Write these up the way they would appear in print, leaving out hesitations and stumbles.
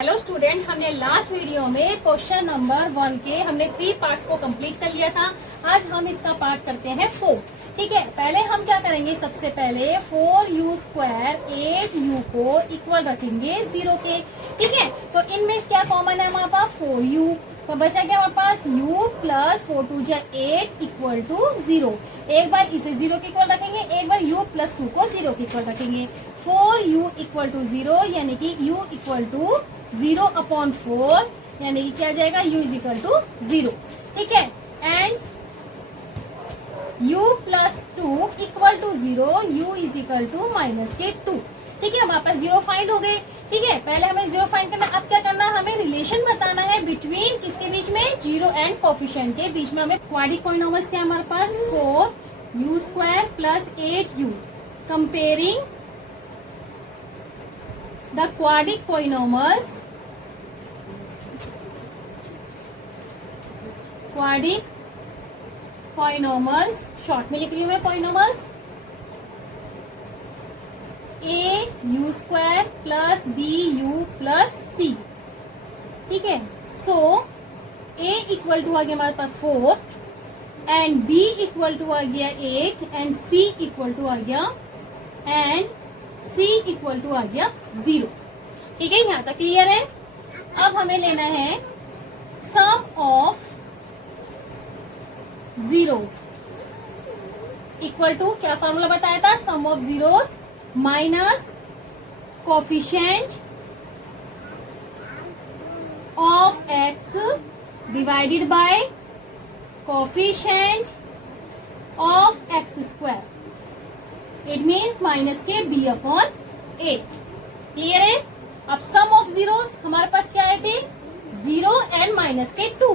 Hello student, हमने last video में question number 1 के हमने 3 पार्ट्स को कंप्लीट कर लिया था। आज हम इसका पार्ट करते हैं 4। ठीक है, पहले हम क्या करेंगे, सबसे पहले 4u स्क्वायर 8u को इक्वल रखेंगे 0 के। ठीक है, तो इनमें क्या कॉमन है हमारे पास 4u, तो बचा क्या हमारे पास u प्लस 4 2 जा 8 इक्वल टू 0। एक बार इसे 0 के इक्वल रखेंगे, एक बार u प्लस 2 को 0 के इक्वल रखेंगे। 4u इक्वल टू 0 यानी कि u इक्वल टू 0/4 यानी कि क्या जाएगा u इज इक्वल टू 0। ठीक है, and u plus 2 equal to 0, u is equal to minus के 2। ठीक है, हमारे पास 0 फाइंड हो गए। ठीक है, पहले हमें 0 फाइंड करना, अब क्या करना, हमें रिलेशन बताना है बिटवीन किसके बीच में, 0 एंड कोफिशिएंट के बीच में। हमें क्वाड्रिक पॉलिनॉमियल्स क्या हमारे पास 4u square plus 8u, comparing the quadratic polynomials short में लिख रही हूँ मैं polynomials a u square plus b u plus c। ठीक है, सो a इक्वल टू आ गया हमारे पास 4 एंड b इक्वल टू आ गया 8 एंड c इक्वल टू आ गया एंड c इक्वल टू आ गया 0। ठीक है, यहां तक क्लियर है। अब हमें लेना है sum of zeros equal to, क्या फॉर्मूला बताया था, sum of zeros minus coefficient of x divided by coefficient of x square, it means minus के b/8। क्लियर है। अब सम ऑफ जीरोस हमारे पास क्या आए थे, 0 एंड माइनस के 2,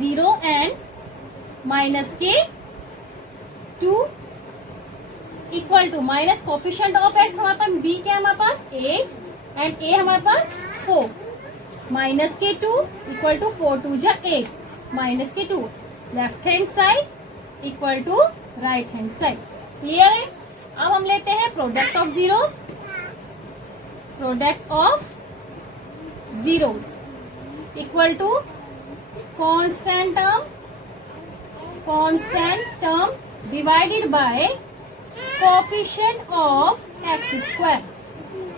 0 एंड माइनस के 2 equal to minus coefficient of x हमारे पास b क्या है हमारे पास 8 एंड a हमारे पास 4, माइनस के 2 इक्वल टू 4 2 जा 8, माइनस के 2 left hand side equal to right hand side. Clear है। अब हम लेते हैं product of zeros, product of zeros equal to constant term divided by coefficient of x square,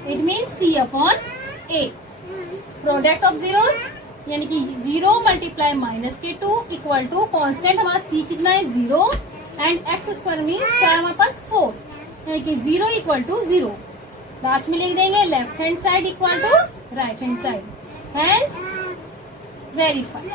it means c/a। Product of zeros यानी कि 0 multiply minus के 2 equal to constant हमारा c कितना है 0 एंड x स्क्वायर मीन क्या हमारे पास 4, यानी कि 0 इक्वल टू 0। लास्ट में लिख देंगे left hand side equal to right hand side, hence verified.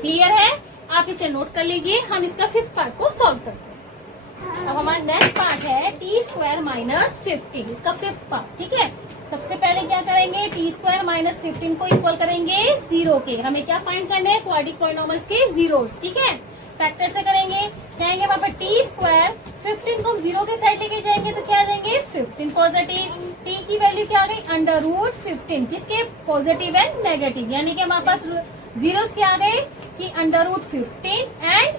Clear है, आप इसे नोट कर लीजिए। हम इसका 5th पार्ट को सॉल्व करते हैं। अब हमारा नेक्स्ट पार्ट है टी स्क्वायर माइनस 15, इसका 5th पार्ट। ठीक है, सबसे पहले क्या करेंगे, टी स्क्वायर माइनस 15 को इक्वल करेंगे 0 के। हमें क्या फाइंड करने हैं, क्वाड्रिक पॉलिनॉमियल्स के जीरोस। ठीक है, फैक्टर से करेंगे, कहेंगे वहां पर टी स्क्वायर 15 को 0 के साइड लेके जाएंगे तो क्या आ जाएंगे 15 पॉजिटिव, टी की वैल्यू क्या आ गई √15, किसके पॉजिटिव एंड नेगेटिव, यानी कि हमारे पास जीरोस क्या आ गए कि √15 एंड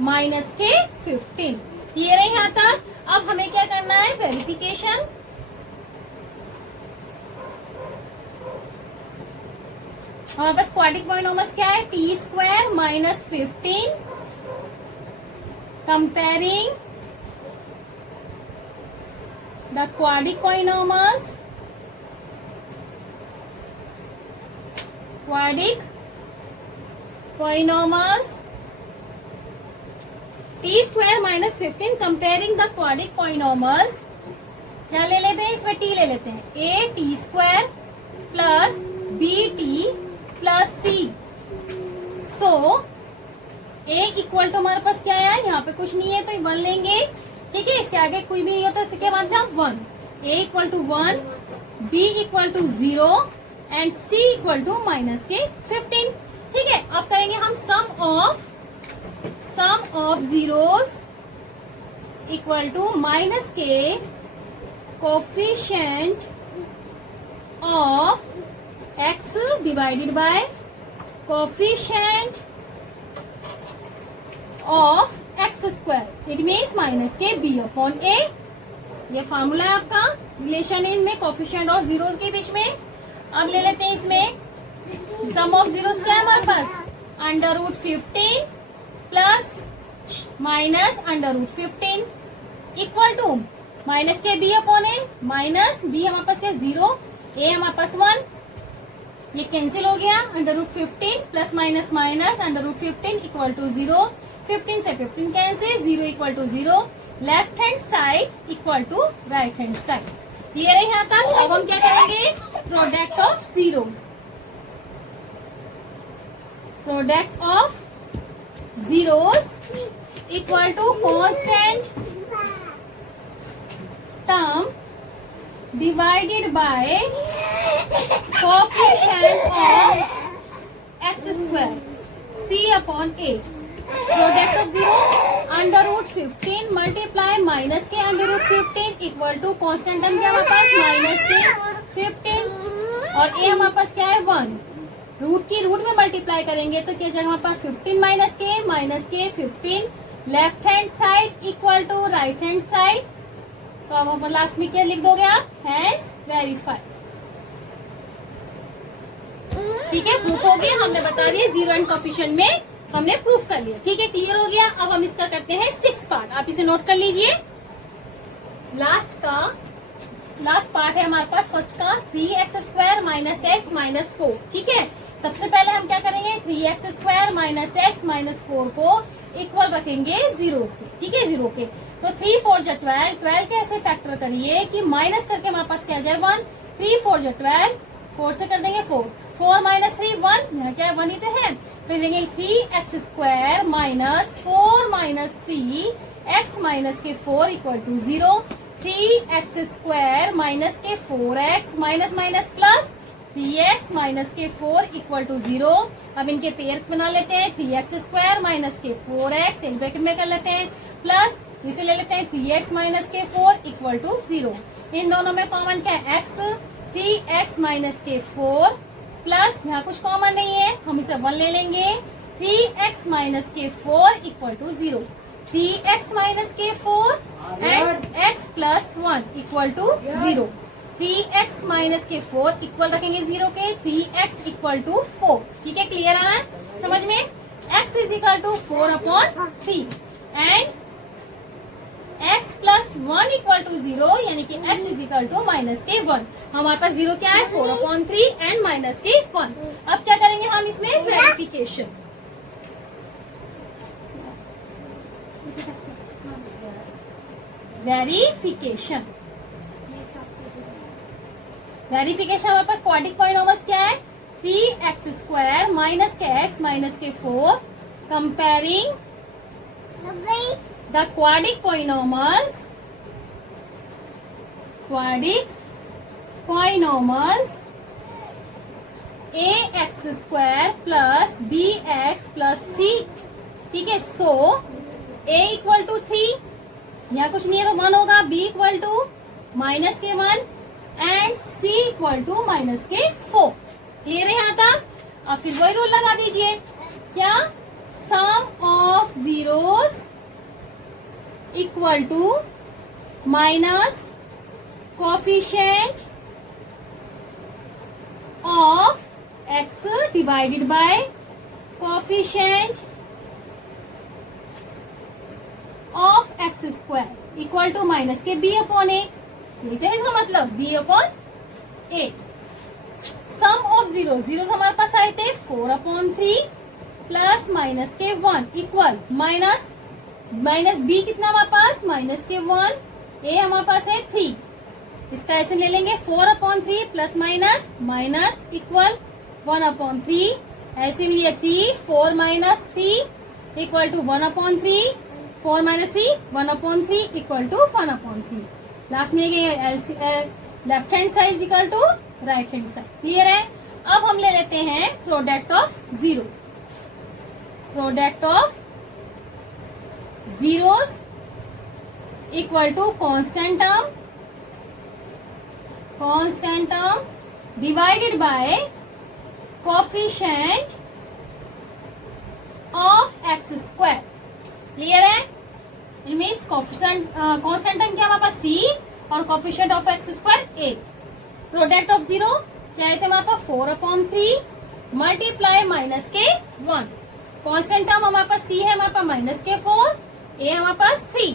माइनस के 15। क्लियर है यहाँ तक। अब हमें क्या करना है, वेरिफिकेशन। हमारे पास क्वाड्रिक पॉलिनॉमियल्स क्या है, T square minus 15 comparing the quadratic polynomials, T square minus 15 comparing the quadratic polynomials. क्या ले लेते हैं, इसमें टी ले लेते हैं, A T square plus B T plus C. So a equal to हमारे पास क्या है, यहाँ पे कुछ नहीं है तो 1 लेंगे। ठीक है, इसके आगे कोई भी नहीं होता, इसके बाद हम 1, a equal to 1, b equal to 0 and c equal to minus के 15। ठीक है, अब करेंगे हम sum of zeros equal to minus के coefficient of x divided by coefficient of x square, it means minus के b/a। ये फार्मूला है आपका रिलेशन इनमें कोफिशिएंट और जीरोस के बीच में। अब ले लेते हैं इसमें सम ऑफ जीरोस क्या है हमारे पास, under root 15 plus minus under root 15 equal to minus के B upon A, minus B हमारे पास क्या 0, ए हमारे पास 1, ये कैंसिल हो गया। Under root 15 plus minus minus under root 15 equal to 0, 15 से 15 cancel, 0 equal to 0, left hand side equal to right hand side. Clear है यहाँ तक। अब हम क्या करेंगे, product of zeros, product of zeros equal to constant term divided by coefficient of x square c upon 8, product of zero under root 15 multiply minus के under root 15 equal to constant term क्या हमारे पास minus के 15 और ए हमारे पास क्या है 1, root की रूट में मल्टीप्लाई करेंगे तो क्या जाएगा हमारे पास 15 माइनस के 15, left hand side equal to right hand side. तो अब ऊपर लास्ट में क्या लिख दोगे आप, हैज वेरीफाइड। ठीक है, प्रूफ हो गया, हमने बता दिया जीरो एंड कोफिशिएंट में हमने प्रूफ कर लिया। ठीक है, क्लियर हो गया। अब हम इसका करते हैं 6 पार्ट, आप इसे नोट कर लीजिए। लास्ट पार्ट है हमारे पास फर्स्ट का 3x square minus x minus 4। ठीक है, सबसे पहले हम क्या करेंगे, 3x square minus x minus 4 को इक्वल रखेंगे जीरो के। ठीक है, जीरो के, तो 3 4 जा 12, 12 के ऐसे फैक्टर करिए कि माइनस करके हमारे पास क्या जाए 1, 3 4 जा 12, 4 से कर देंगे 4, 4 माइनस 3 1, यहाँ क्या है 1 ही तो है, फिर देंगे 3x square minus 4 minus 3 x minus के 4 equal to 0, 3x square minus के 4x minus minus plus 3x minus के 4 इक्वल टू 0। अब इनके पेयर बना लेते हैं, 3x स्क्वायर माइनस के 4x इन ब्रैकेट में कर लेते हैं, प्लस इसे ले लेते हैं 3x माइनस के 4 इक्वल टू 0। इन दोनों में कॉमन क्या है x, 3x माइनस के 4 प्लस यहाँ कुछ कॉमन नहीं है, हम इसे 1 ले लेंगे, 3x माइनस के 4 इक्वल टू 0, 3x माइनस के 4 and x plus 1 equal to 0, 3x minus के 4 इक्वल रखेंगे 0 के, 3x इक्वल टू 4। ठीक है, क्लियर आ रहा है समझ में। x is equal to 4 upon 3 and x plus 1 equal to 0, यानी कि x is equal to minus के 1। हमारे पास 0 क्या है 4 अपॉन 3 एंड माइनस के 1। अब क्या करेंगे हम इसमें वेरिफिकेशन, वेरिफिकेशन हमारे पास क्वाड्रिक पॉलिनोमियल्स क्या है, 3x स्क्वायर माइनस के x माइनस के 4 comparing the quadric polynomials ax square plus bx plus c। ठीक है, सो a इक्वल टू 3, यहाँ कुछ नहीं है तो 1 होगा, b इक्वल टू माइनस के 1 and c equal to minus के 4। क्लियर है यहाँ तक। अब फिर वही रूल लगा दीजिए, क्या sum of zeros equal to minus coefficient of x divided by coefficient of x square equal to minus के b अपॉन ए। ठीक है, इसका मतलब b upon A. Sum of zero, zero हमारे पास आए थे 4 अपॉन 3 प्लस माइनस के 1 इक्वल माइनस माइनस b कितना हमारे पास माइनस के 1, a हमारे पास है 3, इसका ऐसे ले लेंगे 4 upon 3 plus minus minus equal 1 upon 3, ऐसे भी 3 4 minus 3 equal to 1 upon 3, 4 minus 3 1 upon 3 equal to 1 upon 3। Last में left hand side equal to right hand side. Clear है। अब हम ले लेते हैं product of zeros, product of zeros equal to constant term divided by coefficient of X square. Clear है। इनमें constant term क्या हमारे पास c और coefficient of X square 8। Product of zero क्या है हमारे पास 4/3 मल्टीप्लाई माइनस के 1। कॉन्स्टेंट टर्म हमारे पास सी है हमारे पास माइनस के 4, ए हमारे पास 3,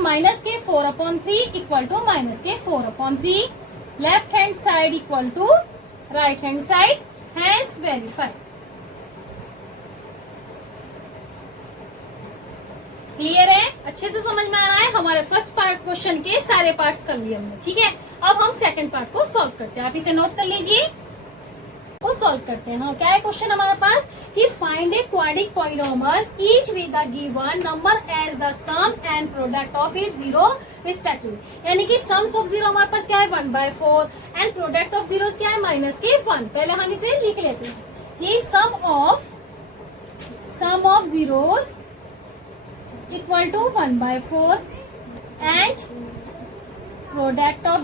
माइनस के 4/3 इक्वल टू माइनस के 4/3। Left hand side equal to right hand side, has verified. Clear है? अच्छे से समझ में आ रहा है? हमारे फर्स्ट पार्ट क्वेश्चन के सारे पार्ट्स कर लिए हमने, ठीक है। अब हम सेकंड पार्ट को सॉल्व करते हैं, आप इसे नोट कर लीजिए, वो सॉल्व करते हैं। हाँ, क्या है क्वेश्चन हमारे पास कि find a quadric polynomials each with the given number as the sum and product of it 0 respectively. यानी कि सम्स ऑफ जीरो हमारे पास क्या है 1/4 एंड प्रोडक्ट ऑफ जीरो क्या है माइनस के 1। पहले हम इसे लिख लेते हैं, ये sum of zeros equal to 1/4 and product of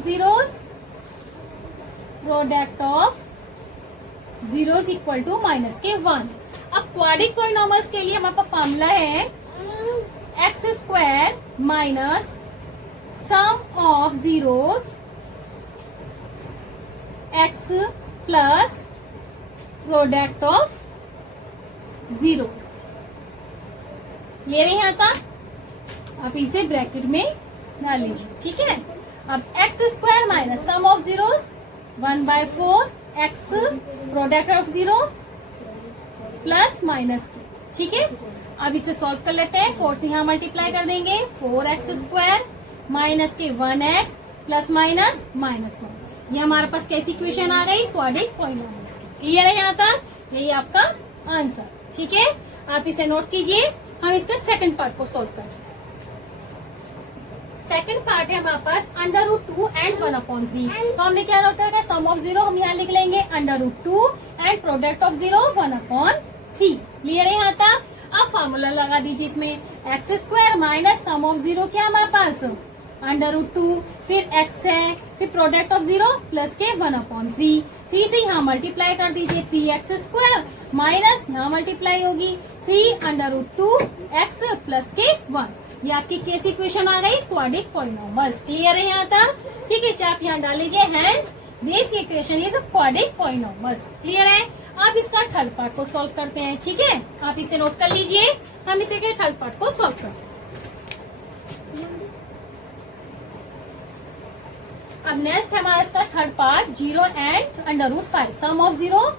zeros equal to minus के 1। अब क्वाड्रिक पॉलिनोमियल्स के लिए हमारे पास फॉर्मूला है X square minus sum of zeros X plus product of zeros. ये रही यहाँ तक, आप इसे ब्रैकेट में डाल लीजिए, ठीक है। अब x square minus sum of zeros 1/4 x product of zero plus minus की, ठीक है। अब इसे सॉल्व कर लेते हैं, 4 से यहाँ मल्टीप्लाई कर देंगे, 4x स्क्वायर माइनस के 1x प्लस माइनस -1। ये हमारे पास कैसी इक्वेशन आ गई क्वाड्रिक पॉलिनोमियल्स की। क्लियर है यहाँ तक? यही आपका आंसर, ठीक है। आप इसे नोट कीजिए, हम इसके सेकंड पार्ट को सॉल्व करें। सेकंड पार्ट है हमारे पास √2 एंड 1/3। तो हमने क्या नोट किया, सम ऑफ जीरो हम यहाँ लिख लेंगे √2 and product of zero 1/3। Clear है यहाँ तक? अब फॉर्मूला लगा दीजिए इसमें, x square minus sum of zero क्या हमारे पास √2, फिर x है, फिर प्रोडक्ट ऑफ जीरो प्लस के 1/3। 3 से यहाँ मल्टीप्लाई कर दीजिए, 3x स्क्वायर माइनस यहाँ मल्टीप्लाई होगी 3√2x प्लस के 1। ये आपकी कैसी इक्वेशन आ गई क्वाड्रिक पॉलिनोमियल्स। क्लियर है यहाँ तक? ठीक है, आप यहाँ डाल लीजिए, hence this equation is quadric polynomials. Clear है? आप इसका थर्ड पार्ट को सॉल्व करते हैं, ठीक है। आप इसे नोट कर लीजिए, हम इसे के थर्ड पार्ट को सॉल्व करते हैं। अब नेक्स्ट है हमारा इसका third part 0 and √5। Sum of 0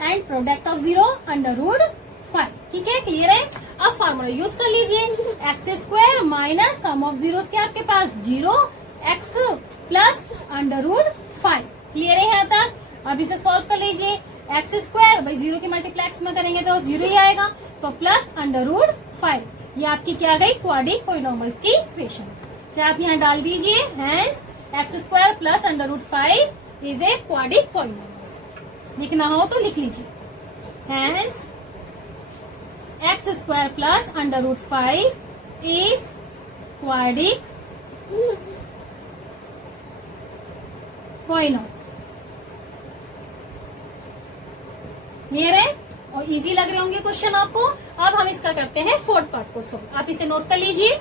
and product of 0 √5। ठीक है, क्लियर है? अब फॉर्मूला यूज कर लीजिए, x square minus sum of zero के आपके पास 0x प्लस √5। क्लियर है यहाँ तक? अब इसे सॉल्व कर लीजिए, एक्स स्क्वायर भाई 0 की मल्टीप्लाई एक्स में करेंगे तो 0 ही आएगा, तो प्लस √5। ये आपकी क्या गई क्वाड्रिक पॉलिनोमियल्स की इक्वेशन। क्या आप यहाँ डाल दीजिए, hence x square plus √5 is a quadric polynomials. लिखना हो तो लिख लीजिए, hence x square plus √5 is quadric polynomial. Clear है? और इजी लग रहे होंगे क्वेश्चन आपको। अब हम इसका करते हैं फोर्थ पार्ट को सॉल्व। आप इसे नोट कर लीजिए।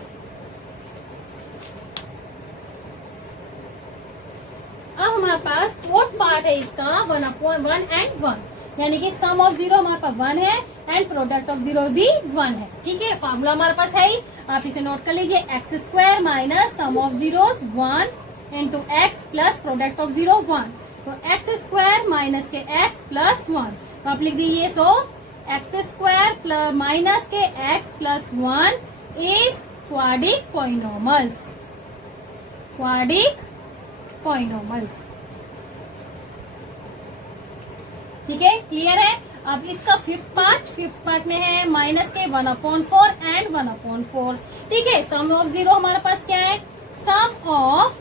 अब हमारे पास फोर्थ पार्ट है इसका 1/1 एंड 1, यानी कि सम ऑफ 0 हमारे पास 1 है एंड प्रोडक्ट ऑफ 0 भी 1 है। ठीक है, फॉर्मूला हमारे पास है ही, आप इसे नोट कर लीजिए, x square minus sum of zeros 1 into x plus product of 0 1। तो एक्स स्क्वायर माइनस के एक्स प्लस 1, तो आप लिख दीजिए, सो एक्स स्क्वायर प्लस माइनस के x plus 1 is quadric polynomials. Quadric polynomials. ठीक है, क्लियर है? अब इसका फिफ्थ पार्ट में है माइनस के 1/4 एंड 1/4। ठीक है, सम ऑफ 0 हमारे पास क्या है, sum of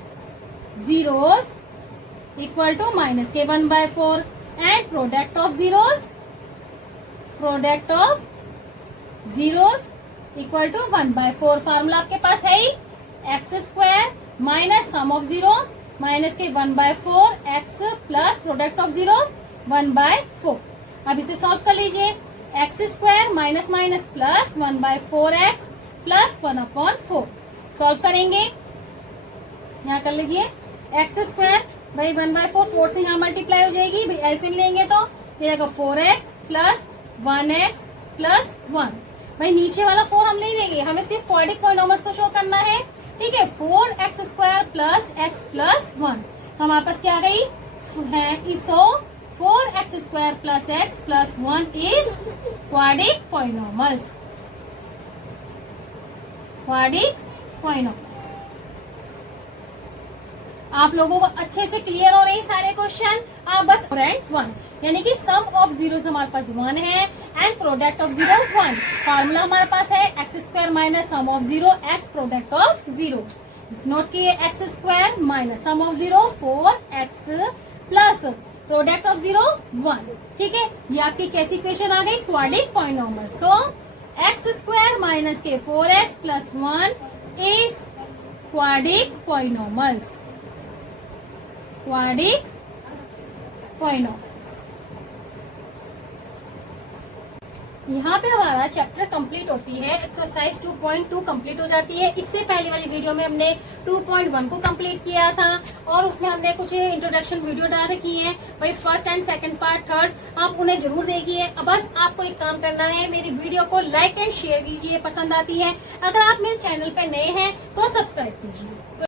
zeros equal to minus के 1/4 and product of zeros equal to 1/4। Formula आपके पास है ही, X square minus sum of 0 minus के 1/4 एक्स प्लस प्रोडक्ट ऑफ 0 1/4। अब इसे सॉल्व कर लीजिए, x square minus minus plus 1/4 x plus 1/4। Solve करेंगे, यहाँ कर लीजिए एक्स स्क्वायर भाई 1/4, 4 से यहाँ मल्टीप्लाई हो जाएगी भाई, एलसीएम लेंगे तो ये आएगा 4x प्लस 1x प्लस 1। भाई नीचे वाला 4 हम नहीं लेंगे, हमें सिर्फ क्वाड्रेटिक पॉलिनॉमियल्स को शो करना है, ठीक है। 4x square plus x plus 1 हमारे पास क्या आ गई है, सो 4x square plus x plus 1 is quadratic polynomials, quadratic polynomials. आप लोगों को अच्छे से क्लियर हो रही सारे क्वेश्चन। आप बस रैंक 1 यानी कि सम ऑफ जीरोस हमारे पास 1 है and product of zero 1। Formula हमारे पास है X square minus sum of zero X product of zero. Note किए X square minus sum of zero 4x plus product of zero 1, ठीक है। ये आपकी कैसी इक्वेशन आ गई, quadratic polynomial. So X square minus के 4x plus 1 is quadratic polynomials, quadratic polynomials. यहाँ पे हमारा चैप्टर कंप्लीट होती है, एक्सरसाइज 2.2 कंप्लीट हो जाती है। इससे पहले वाली वीडियो में हमने 2.1 को कंप्लीट किया था और उसमें हमने कुछ इंट्रोडक्शन वीडियो डाल रखी है भाई, first and second part, third, आप उन्हें जरूर देखिए। अब बस आपको एक काम करना है, मेरी वीडियो को लाइक एंड शेयर कीजिए पसंद आती है। अगर आप मेरे चैनल पे नए हैं तो सब्सक्राइब कीजिए।